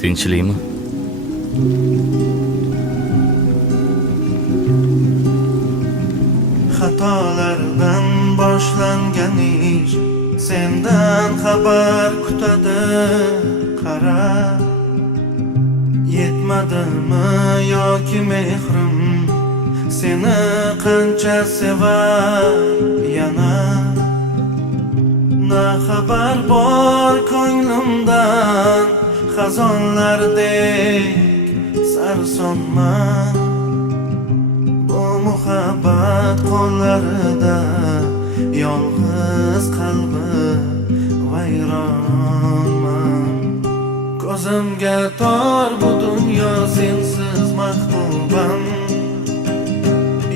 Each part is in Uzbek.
Tinchlikmi? Xatolardan boshlangan ish sendan xabar kutadi. Qara, yetmadimi yoki mehrim seni qancha sevar yana. Na xabar bor ko'nglimdan xazonlardek sarsonman. Bu muhabbat qo'llarida yolg'iz qalbi vayronman. Ko'zimga tor bu dunyo sensiz mahbubam.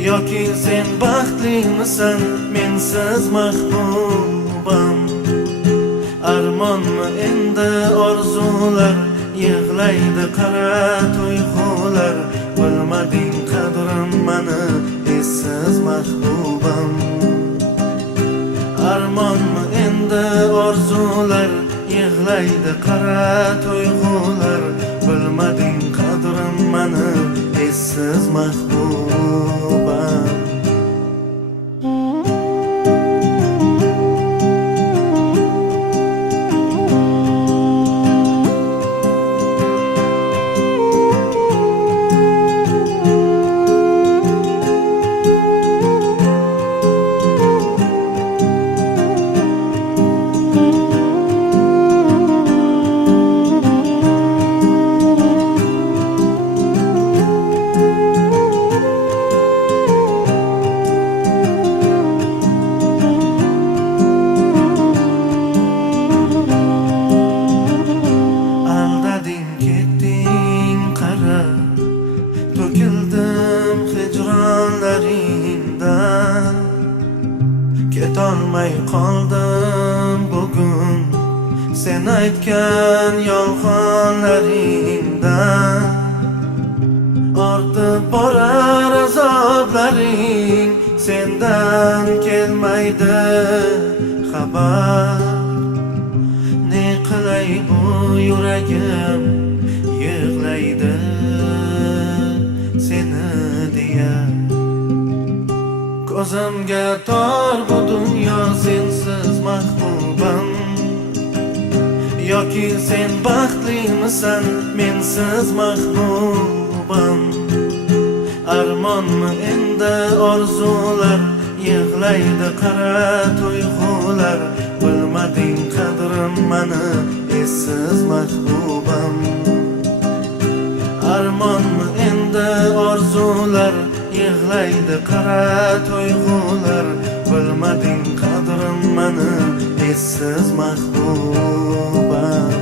Yoki sen baxtlimisan mensiz mahbubam. Armonmi endi orzular, yig'laydi qara tuyg'ular. Bilmading qadrim mani essiz mahbubam. Armonmi endi orzular, yig'laydi qara tuyg'ular. Bilmading qadrim mani essiz mahbubam. To'kildim hijronlaringdan, ketolmay qoldim bugun sen aytgan yolg'onlaringdan. Ortib borar azoblaring, sendan kelmaydi xabar. Ne qilay bu yuragim yig'laydi seni deya. Ko'zimga tor bu dunyo sensiz mahbubam. Yoki sen baxtlimisan mensiz mahbubam. Armonmi endi orzular, yig'laydi qara tuyg'ular. Bilmading qadrim mani essiz mahbubam. Armonmi endi orzular, yig'laydi qara tuyg'ular. Bilmading qadrim mani essiz mahbubam.